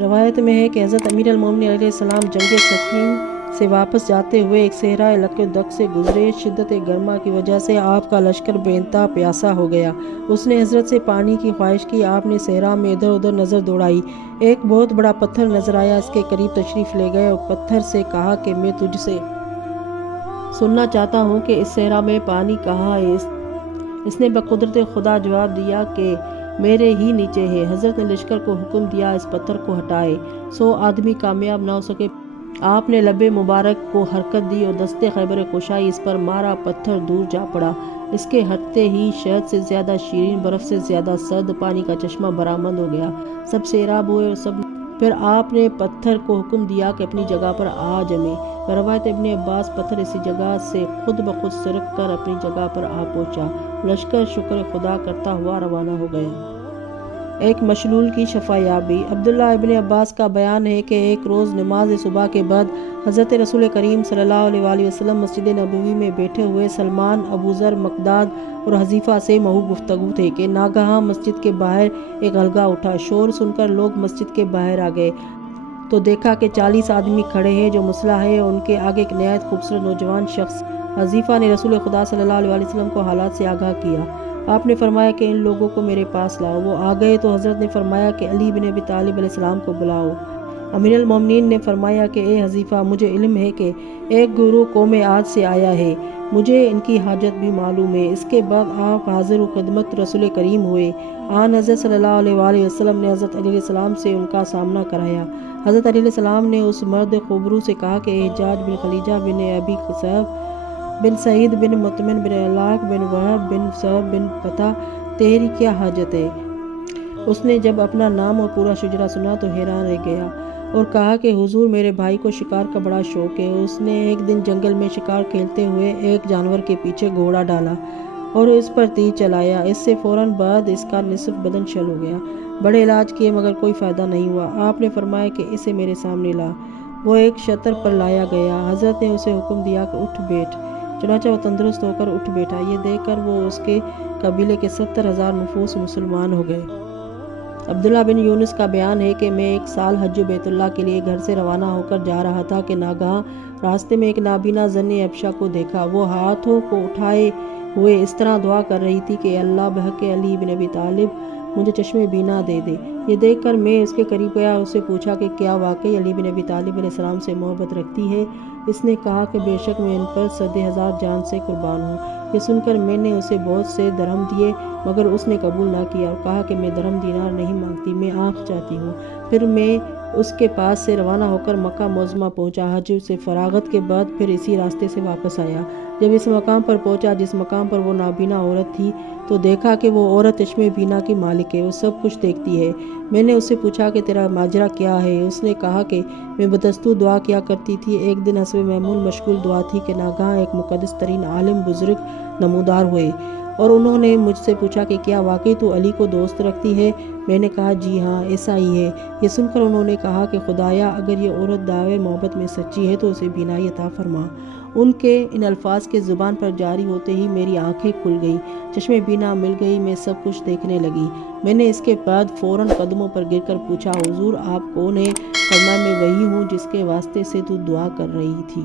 روایت میں ہے کہ حضرت امیر المومنین علیہ السلام جنگ صفین سے واپس جاتے ہوئے ایک صحرائے لقدق سے گزرے۔ شدت گرما کی وجہ سے آپ کا لشکر بے انتہا پیاسا ہو گیا۔ اس نے حضرت سے پانی کی خواہش کی۔ آپ نے صحرا میں ادھر ادھر نظر دوڑائی، ایک بہت بڑا پتھر نظر آیا۔ اس کے قریب تشریف لے گئے اور پتھر سے کہا کہ میں تجھ سے سننا چاہتا ہوں کہ اس صحرا میں پانی کہاں ہے۔ اس نے بقدرت خدا جواب دیا کہ میرے ہی نیچے ہے۔ حضرت نے لشکر کو حکم دیا اس پتھر کو ہٹائے۔ 100 آدمی کامیاب نہ ہو سکے۔ آپ نے لب مبارک کو حرکت دی اور دست خیبر کشائی اس پر مارا، پتھر دور جا پڑا۔ اس کے ہٹتے ہی شہد سے زیادہ شیرین، برف سے زیادہ سرد پانی کا چشمہ برآمد ہو گیا۔ سب سیراب ہوئے اور سب پھر آپ نے پتھر کو حکم دیا کہ اپنی جگہ پر آ جمے۔ روایت ابن عباس پتھر اسی جگہ سے خود بخود سرک کر اپنی جگہ پر آ پہنچا۔ لشکر شکر خدا کرتا ہوا روانہ ہو گیا۔ ایک مشلول کی شفا یابی۔ عبداللہ ابن عباس کا بیان ہے کہ ایک روز نماز صبح کے بعد حضرت رسول کریم صلی اللہ علیہ وآلہ وسلم مسجد نبوی میں بیٹھے ہوئے سلمان، ابوذر، مقداد اور حذیفہ سے محو گفتگو تھے کہ ناگہاں مسجد کے باہر ایک غلغلہ اٹھا۔ شور سن کر لوگ مسجد کے باہر آ گئے تو دیکھا کہ 40 آدمی کھڑے ہیں جو مسلح ہیں اور ان کے آگے ایک نہایت خوبصورت نوجوان شخص۔ حذیفہ نے رسول خدا صلی اللہ علیہ وسلم کو حالات سے آگاہ کیا۔ آپ نے فرمایا کہ ان لوگوں کو میرے پاس لاؤ۔ وہ آ گئے تو حضرت نے فرمایا کہ علی بن ابی طالب علیہ السلام کو بلاؤ۔ امیر المومنین نے فرمایا کہ اے حذیفہ، مجھے علم ہے کہ ایک گروہ قوم عاد سے آیا ہے، مجھے ان کی حاجت بھی معلوم ہے۔ اس کے بعد آپ حاضر و خدمت رسول کریم ہوئے۔ آن حضرت صلی اللہ علیہ وآلہ وسلم نے حضرت علی علیہ السلام سے ان کا سامنا کرایا۔ حضرت علی علیہ السلام نے اس مرد خوبرو سے کہا کہ اے حجاج بن خلیجہ بن ابی صہب بن سعید بن مطمئن بن علاق بن وہب بن صہب بن پتہ، تیری کیا حاجت ہے؟ اس نے جب اپنا نام اور پورا شجرہ سنا تو حیران رہ گیا اور کہا کہ حضور، میرے بھائی کو شکار کا بڑا شوق ہے۔ اس نے ایک دن جنگل میں شکار کھیلتے ہوئے ایک جانور کے پیچھے گھوڑا ڈالا اور اس پر تیر چلایا۔ اس سے فوراً بعد اس کا نصف بدن شل ہو گیا۔ بڑے علاج کیے مگر کوئی فائدہ نہیں ہوا۔ آپ نے فرمایا کہ اسے میرے سامنے لا۔ وہ ایک شتر پر لایا گیا۔ حضرت نے اسے حکم دیا کہ اٹھ بیٹھ۔ چنانچہ وہ تندرست ہو کر اٹھ بیٹھا۔ یہ دیکھ کر وہ اس کے قبیلے کے 70,000 نفوس مسلمان ہو گئے۔ عبداللہ بن یونس کا بیان ہے کہ میں ایک سال حج بیت اللہ کے لیے گھر سے روانہ ہو کر جا رہا تھا کہ ناگہاں راستے میں ایک نابینا زن حبشہ کو دیکھا۔ وہ ہاتھوں کو اٹھائے ہوئے اس طرح دعا کر رہی تھی کہ اللہ بحق علی بن ابی طالب مجھے چشم بینا دے دے۔ یہ دیکھ کر میں اس کے قریب گیا اور اس سے پوچھا کہ کیا واقعی علی بن ابی طالب علیہ السلام سے محبت رکھتی ہے؟ اس نے کہا کہ بے شک میں ان پر 100,000 جان سے قربان ہوں۔ یہ سن کر میں نے اسے بہت سے درہم دیے مگر اس نے قبول نہ کیا اور کہا کہ میں درہم دینار نہیں مانگتی، میں آنکھ چاہتی ہوں۔ پھر میں اس کے پاس سے روانہ ہو کر مکہ معظمہ پہنچا۔ حج سے فراغت کے بعد پھر اسی راستے سے واپس آیا۔ جب اس مقام پر پہنچا جس مقام پر وہ نابینا عورت تھی تو دیکھا کہ وہ عورت چشم بینا کی مالک ہے، وہ سب کچھ دیکھتی ہے۔ میں نے اس سے پوچھا کہ تیرا ماجرا کیا ہے؟ اس نے کہا کہ میں بدستور دعا کیا کرتی تھی۔ ایک دن حسب معمول مشغول دعا تھی کہ ناگہاں ایک مقدس ترین عالم بزرگ نمودار ہوئے اور انہوں نے مجھ سے پوچھا کہ کیا واقعی تو علی کو دوست رکھتی ہے؟ میں نے کہا جی ہاں ایسا ہی ہے۔ یہ سن کر انہوں نے کہا کہ خدایا، اگر یہ عورت دعوے محبت میں سچی ہے تو اسے بینائی عطا فرما۔ ان کے ان الفاظ کے زبان پر جاری ہوتے ہی میری آنکھیں کھل گئیں، چشم بینا مل گئی، میں سب کچھ دیکھنے لگی۔ میں نے اس کے بعد فوراً قدموں پر گر کر پوچھا حضور آپ کون ہیں؟ فرمایا میں وہی ہوں جس کے واسطے سے تو دعا کر رہی تھی۔